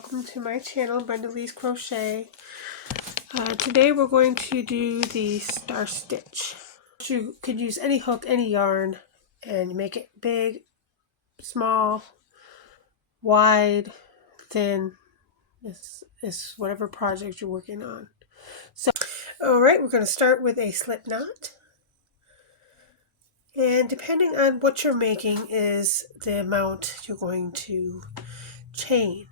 welcome to my channel, Brenda Lee's Crochet. Today we're going to do the star stitch. You could use any hook, any yarn, and make it big, small, wide, thin. It's whatever project you're working on. So, alright, we're going to start with a slip knot. And depending on what you're making is the amount you're going to chain.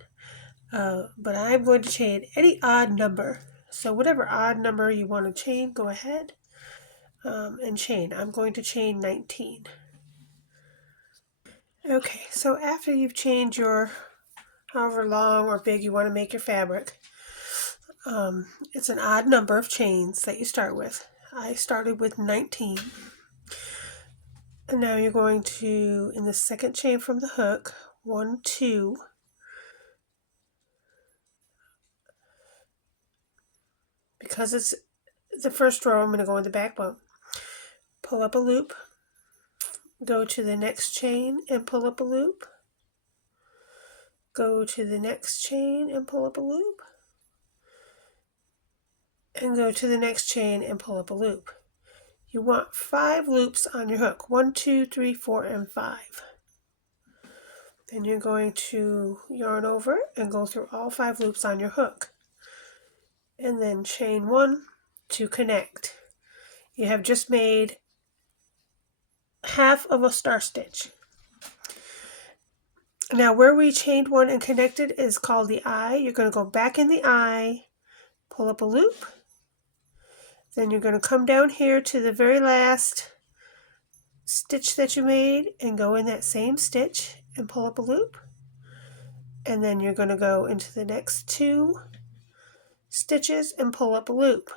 But I'm going to chain any odd number. So whatever odd number you want to chain, go ahead and chain. I'm going to chain 19. Okay, so after you've chained your however long or big you want to make your fabric, it's an odd number of chains that you start with. I started with 19. And now you're going to, in the second chain from the hook, 1, 2, because it's the first row, I'm going to go in the back bump. Pull up a loop, go to the next chain and pull up a loop, go to the next chain and pull up a loop, and go to the next chain and pull up a loop. You want 5 loops on your hook, 1, 2, 3, 4, and 5. Then you're going to yarn over and go through all 5 loops on your hook, and then chain 1 to connect. You have just made half of a star stitch. Now where we chained 1 and connected is called the eye. You're going to go back in the eye, pull up a loop, then you're going to come down here to the very last stitch that you made and go in that same stitch and pull up a loop, and then you're going to go into the next 2 stitches and pull up a loop.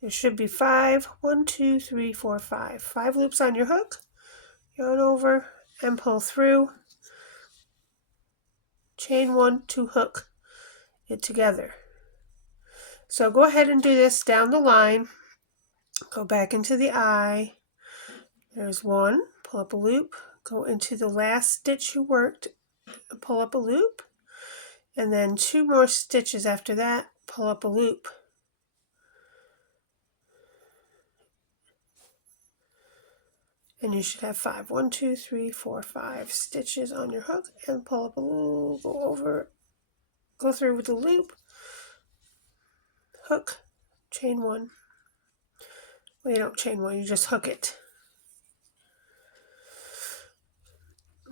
There should be 5, 1, 2, 3, 4, 5. 5 loops on your hook, yarn over and pull through, chain 1 to hook it together. So go ahead and do this down the line. Go back into the eye. There's 1, pull up a loop, go into the last stitch you worked, pull up a loop, and then 2 more stitches after that, pull up a loop. And you should have 5, 1, 2, 3, 4, 5 stitches on your hook and pull up a loop, go over, go through with the loop, hook, chain 1. Well, you don't chain 1, you just hook it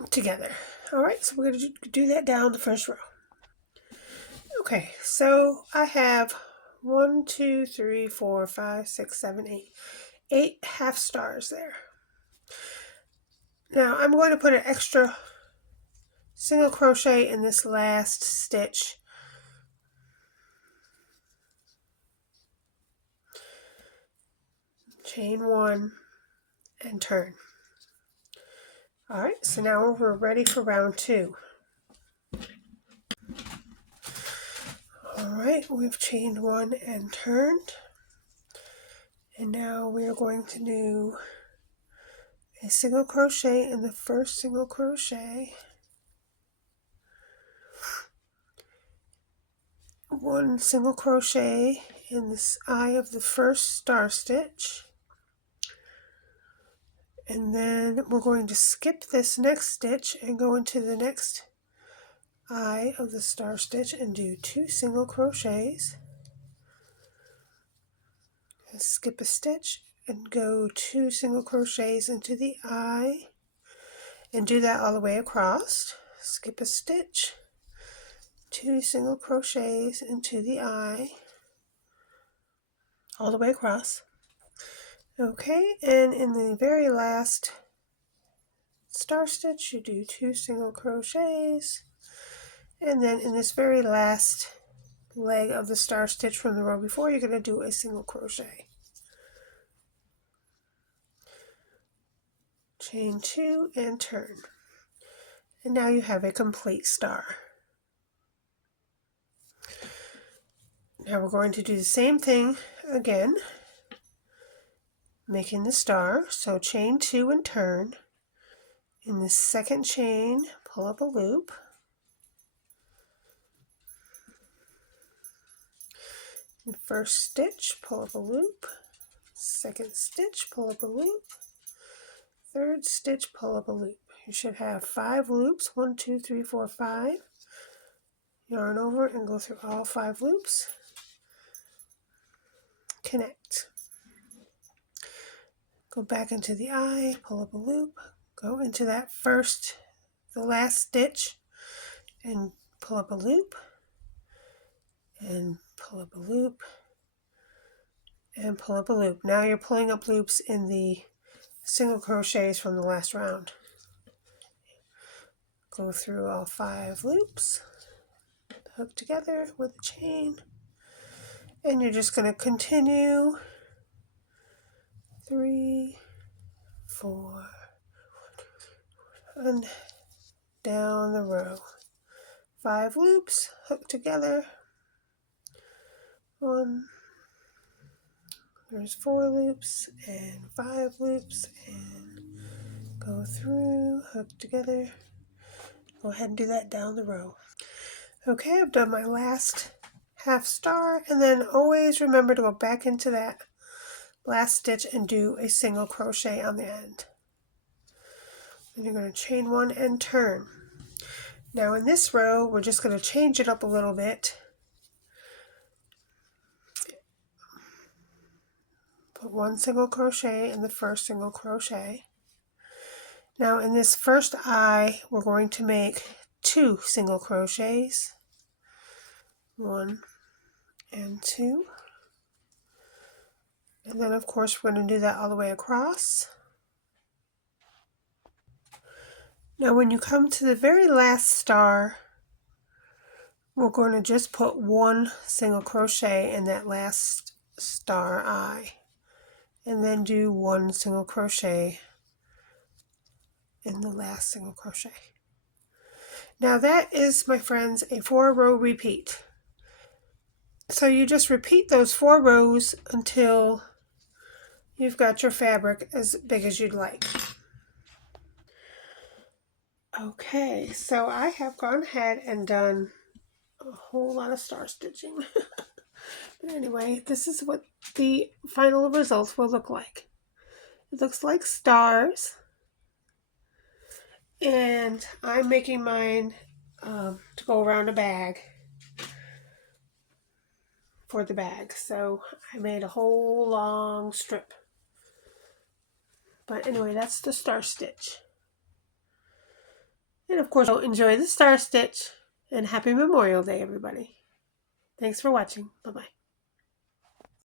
together. Alright, so we're going to do that down the first row. Okay, so I have 1, 2, 3, 4, 5, 6, 7, 8. 8 half stars there. Now I'm going to put an extra single crochet in this last stitch. Chain 1 and turn. Alright, so now we're ready for round 2. Alright, we've chained 1 and turned. And now we are going to do a single crochet in the first single crochet, 1 single crochet in this eye of the first star stitch, and then we're going to skip this next stitch and go into the next eye of the star stitch and do 2 single crochets, and skip a stitch and go 2 single crochets into the eye and do that all the way across. Skip a stitch, 2 single crochets into the eye all the way across. Okay, and in the very last star stitch you do 2 single crochets, and then in this very last leg of the star stitch from the row before you're going to do a single crochet. Chain 2 and turn. And now you have a complete star. Now we're going to do the same thing again, making the star. So chain 2 and turn, In the second chain, pull up a loop. In the first stitch, pull up a loop. Second stitch, pull up a loop. Third stitch, pull up a loop. You should have 5 loops. 1, 2, 3, 4, 5. Yarn over and go through all 5 loops. Connect. Go back into the eye, pull up a loop, go into that the last stitch, and pull up a loop, and pull up a loop, and pull up a loop. Now you're pulling up loops in the single crochets from the last round. Go through all 5 loops, hook together with a chain, and you're just going to continue 3, 4, and down the row. 5 loops, hook together. 1, there's 4 loops and 5 loops, and go through, hook together. Go ahead and do that down the row. Okay, I've done my last half star, and then always remember to go back into that last stitch and do a single crochet on the end. Then you're going to chain 1 and turn. Now in this row, we're just going to change it up a little bit. Put 1 single crochet in the first single crochet. Now in this first eye, we're going to make 2 single crochets. 1 and 2. And then of course we're going to do that all the way across. Now when you come to the very last star, we're going to just put 1 single crochet in that last star eye, and then do 1 single crochet in the last single crochet. Now that is, my friends, a 4-row repeat. So you just repeat those 4 rows until you've got your fabric as big as you'd like. Okay, so I have gone ahead and done a whole lot of star stitching. But anyway, this is what the final results will look like. It looks like stars. And I'm making mine to go around a bag for the bag. So I made a whole long strip. But anyway, that's the star stitch. And of course, enjoy the star stitch, and happy Memorial Day, everybody. Thanks for watching. Bye-bye.